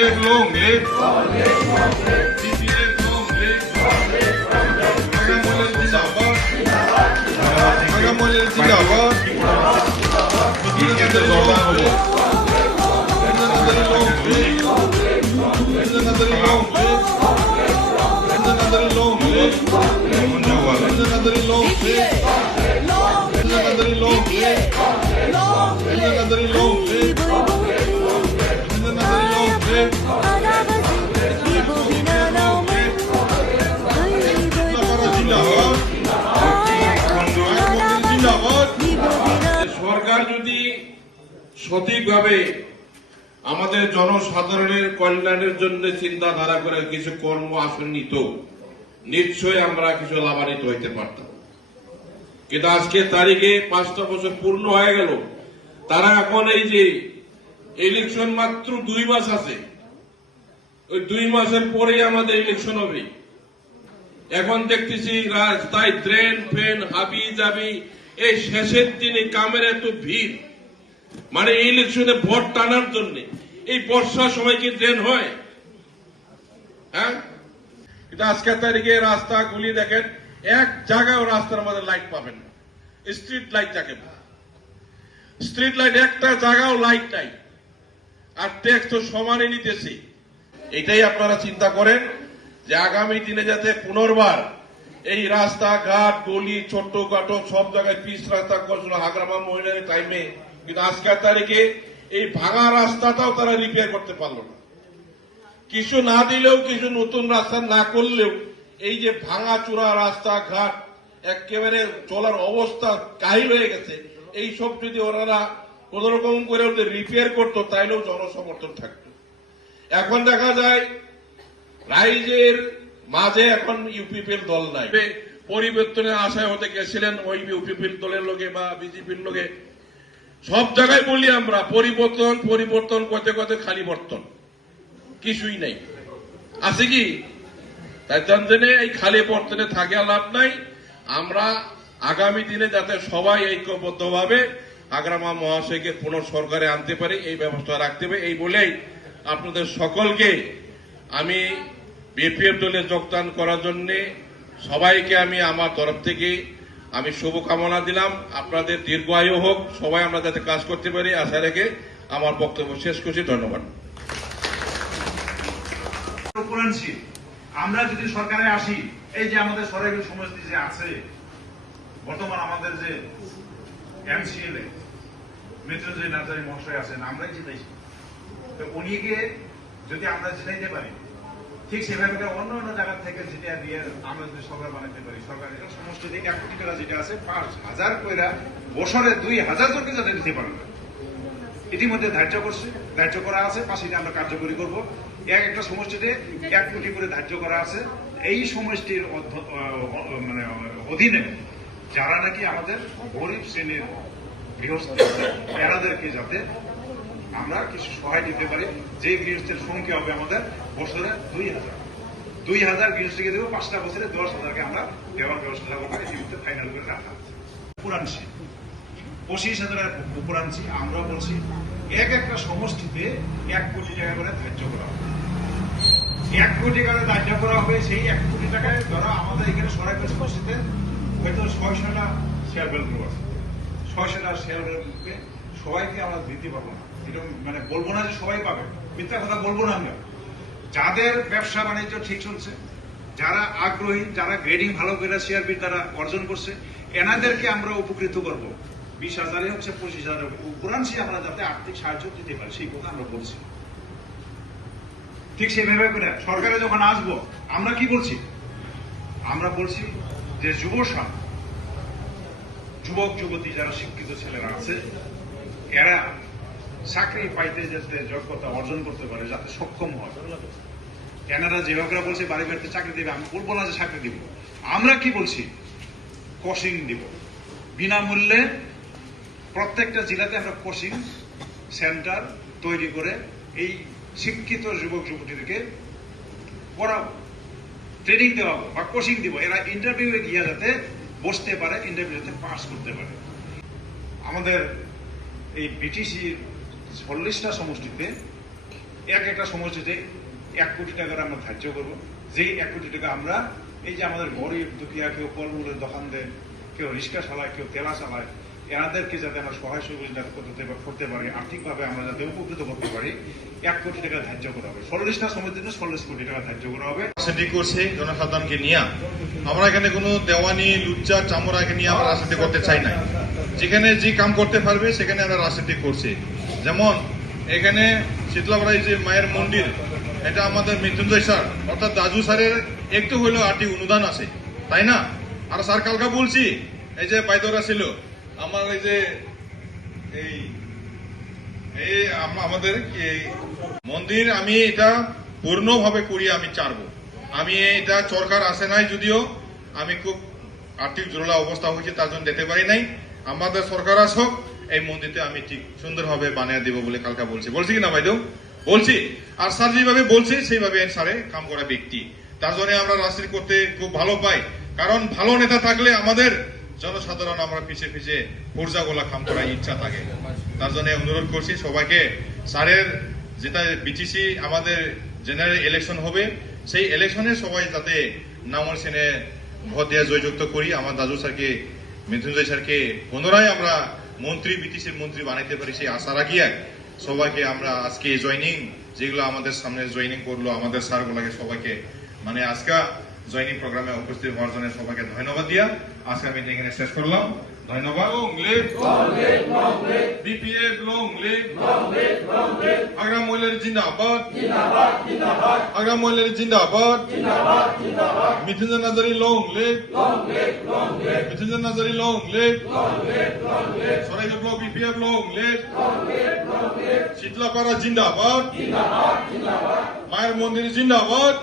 Long live CPM, long live Bagaimolel Zindabad, Bagaimolel Zindabad, Bagaimolel long live, Bagaimolel long live, Bagaimolel long live, Bagaimolel long live, Bagaimolel long live, Bagaimolel long live, Bagaimolel long live. সরকার যদি সঠিকভাবে আমাদের জনসাধারণের কল্যাণের জন্য চিন্তাধারা করে কিছু কর্ম আসন নিত, নিশ্চয়ই আমরা কিছু লাভান্বিত হইতে পারতাম। কিন্তু আজকের তারিখে 5টা বছর পূর্ণ হয়ে গেল, তারা এখন এই যে ইলেকশন মাত্র 2 মাস আছে, ওই 2 মাসের পরেই আমাদের ইলেকশন হবে। এখন দেখতেছি রাস্তায় ট্রেন ফ্রেন হাবি যাবি, এই শেষের দিনে কামের এত ভিড়, মানে ইলেকশনে ভোট টানার জন্য। এই বর্ষার সময় কি ট্রেন হয়? হ্যাঁ, কিন্তু আজকের তারিখে রাস্তাগুলি দেখেন, এক জায়গায় রাস্তার মধ্যে লাইট পাবেন না, স্ট্রিট লাইট যাকে, স্ট্রিট লাইট একটা জায়গাও লাইট নাই, আর ট্যাক্স তো সমানে নিতেছি। এটাই আপনারা চিন্তা করেন যে আগামী দিনে যাতে পুনর্বার এই রাস্তাঘাট গলি ছোট্টখাটো সব জায়গায় পিচ রাস্তা করছিল হাগ্রামা মহিলার টাইমে, কিন্তু আজকের তারিখে এই ভাঙা রাস্তাটাও তারা রিপেয়ার করতে পারলো না। কিছু না দিলেও, কিছু নতুন রাস্তা না করলেও, এই যে ভাঙা চূড়া রাস্তাঘাট একেবারে চলার অবস্থা কাহিল হয়ে গেছে, এই সব যদি ওনারা কোন রকম করে ওদের রিপেয়ার করতো, তাইলেও জনসমর্থন থাকতো। এখন দেখা যায় রাইজের মাঝে এখন ইউপিপিএল দল নাই। পরিবর্তনের আশায় হতে গেছিলেন ওই ইউপিপিএল দলের লোকে বা বিজেপির লোকে। সব জায়গায় বলি আমরা পরিবর্তন পরিবর্তন করতে করতে খালি বর্তন, কিছুই নাই, আছে কি? তাই জন্য এই খালি বর্তনে থাকে লাভ নাই। আমরা আগামী দিনে যাতে সবাই ঐক্যবদ্ধভাবে আগ্রামা মহাশয়কে পুনঃ সরকারে আনতে পারি, এই ব্যবস্থা রাখতে হবে। এই বলেই আপনাদের সকলকে আমি বিপিএফ দলে যোগদান করার জন্য সবাইকে আমি আমার তরফ থেকে আমি শুভকামনা দিলাম। আপনাদের দীর্ঘায়ু হোক, সবাই আমরা যাতে কাজ করতে পারি আশা রেখে আমার বক্তব্য শেষ করছি। ধন্যবাদ। আমরা যদি সরকারে আসি, এই যে আমাদের সরাইল সমষ্টি যে আছে, বর্তমান আমাদের যে এমসিএলএ মৃত্যুঞ্জয় নার্জারি মহাশয় আছেন, আমরাই জিতাইছি। তো উনিকে যদি আমরা জিতাইতে পারি, ঠিক সেভাবে অন্য অন্য জায়গা থেকে যেটা দিয়ে আমরা যদি সরকার বানাতে পারি, সরকার সমষ্টি থেকে 1 কোটি টাকা যেটা আছে 5,000 কইরা বছরে 2,000 জনকে যাতে দিতে পারবে, ইতিমধ্যে ধার্য করা আছে। পাশে আমরা কার্যকরী করব। একটা সমষ্টিতে 1 কোটি করে ধার্য করা আছে। এই সমষ্টির মানে অধীনে যারা নাকি আমাদের গরিব শ্রেণীর গৃহস্থ, এনাদেরকে যাতে আমরা কিছু সহায় দিতে পারি। যে গৃহস্থের সংখ্যা হবে আমাদের বছরে 2,000 গৃহস্থকে দেবো, 5টা বছরে 10,000কে আমরা দেওয়ার ব্যবস্থা করবো। ইতিমধ্যে ফাইনাল করে রাখা আছে। পুরানছি 25,000 উপর আনছি। আমরা বলছি একটা সমষ্টিতে 1 কোটি টাকা করে ধার্য করা হবে। 1 কোটি টাকা ধার্য করা হবে। সেই 1 কোটি টাকায় ধরো আমাদের এখানে সরাইল সমষ্টিতে হয়তো 600টা শেয়ার বেল গ্রুপ আছে। 600টা শেয়ার বেল গ্রুপকে সবাইকে আমরা দিতে পারবো না। এটা মানে বলবো না যে সবাই পাবে, মিথ্যা কথা বলবো না আমরা। যাদের ব্যবসা বাণিজ্য ঠিক চলছে, যারা আগ্রহী, যারা গ্রেডিং ভালো করে শেয়ার বিল দ্বারা অর্জন করছে, এনাদেরকে আমরা উপকৃত করবো। 20,000 হচ্ছে 25,000 উপরাংশে আমরা যাতে আর্থিক সাহায্য দিতে পারি, সেই কথা আমরা বলছি। ঠিক সেইভাবে করে সরকারে যখন আসবো, আমরা কি বলছি? আমরা বলছি যে যুবক যুবতী যারা শিক্ষিত ছেলেরা আছে, এরা চাকরি পাইতে যাতে যোগ্যতা অর্জন করতে পারে, যাতে সক্ষম হয়। এনারা যেভাবে বলছে বাড়ি বাড়িতে চাকরি দেবে, আমি বলবো না যে চাকরি দিব। আমরা কি বলছি? কোচিং দিব বিনামূল্যে। প্রত্যেকটা জেলাতে আমরা কোচিং সেন্টার তৈরি করে এই শিক্ষিত যুবক যুবতীদেরকে পড়াবো, ট্রেনিং দেওয়াবো বা কোচিং দিব। এরা ইন্টারভিউয়ে গিয়ে যাতে বসতে পারে, ইন্টারভিউ যাতে পাস করতে পারে। আমাদের এই বিটিসির 40টা সমষ্টিতে একটা সমষ্টিতে 1 কোটি টাকার আমরা ধার্য করবো, যেই 1 কোটি টাকা আমরা এই যে আমাদের গরিব দুঃখীয়া, কেউ ফলমূলের দোকান দেন, কেউ রিক্সা চালায়, কেউ তেলা চালায়, এনাদেরকে যাতে আমরা সহায় সহযোগিতা করতে পারি, আর্থিকভাবে আমরা যাতে উপকৃত করতে পারি, 1 কোটি টাকা ধার্য করা হবে। 40টা সমিতিতে 40 কোটি টাকা ধার্য করা হবে। রাজনীতি করছে জনসাধারণকে নিয়ে। আমরা এখানে কোনো দেওয়ানি লুচ্চা চামড়াকে নিয়ে আমরা রাজনীতি করতে চাই না। যেখানে যে কাম করতে পারবে সেখানে আমরা রাজনীতি করছি। যেমন এখানে শীতলাপাড়ায় যে মায়ের মন্দির, এটা আমাদের মৃত্যুঞ্জয় স্যার অর্থাৎ দাজু স্যারের একটু হইলেও আর্থিক অনুদান আছে, তাই না? আর স্যার কালকা বলছি, এই যে বাইদরা ছিল আমার এই যে এই আমাদের মন্দির, আমি এটা পূর্ণভাবে করি আমি চারবো। আমি এটা সরকার আসে নাই, যদিও আমি খুব আর্থিক জরুরি অবস্থা হয়েছে তার জন্য দিতে পারি নাই। আমাদের সরকার আসুক, এই মন্দিরটা আমি ঠিক সুন্দরভাবে বানিয়ে দিব বলে কালকা বলছি কিনা ভাইদেও বলছি। আর স্যার যেভাবে বলছে সেইভাবে স্যারে কাম করা ব্যক্তি, তার জন্য আমরা রাজনীতি করতে খুব ভালো পাই। কারণ ভালো নেতা থাকলে আমাদের জনসাধারণ আমরা পিছিয়ে পিছিয়ে পূর্জাগুলা কাম করার ইচ্ছা থাকে। তার জন্য অনুরোধ করছি সবাইকে, স্যারের যেটা বিটিসি আমাদের জেনারেল ইলেকশন হবে, সেই ইলেকশনে সবাই যাতে নামল সেনে ভোট দিয়ে জয়যুক্ত করি। আমার দাদু স্যারকে, মৃত্যুঞ্জয় স্যারকে পুনরায় আমরা মন্ত্রী, বিটিসির মন্ত্রী বানাইতে পারি সেই আশা রাখিয়া সবাইকে আমরা আজকে জয়নিং যেগুলো আমাদের সামনে জয়নিং করলো আমাদের স্যারগুলোকে সবাইকে মানে আজকে জয়নিং প্রোগ্রামে উপস্থিত হওয়ার জন্য সবাইকে ধন্যবাদ দিয়া আজকে মিটিং এখানে শেষ করলাম। ধন্যবাদ। বিপিএফ লং লিভ, আগ্রা মহিলার জিন্দাবাদ, আগ্রা মহিলার জিন্দাবাদ, Mrityunjoy Nazari long live, Mrityunjoy Nazari long live, Sarail block BPF long live, Sitalapara জিন্দাবাদ, মায়ের মন্দির জিন্দাবাদ।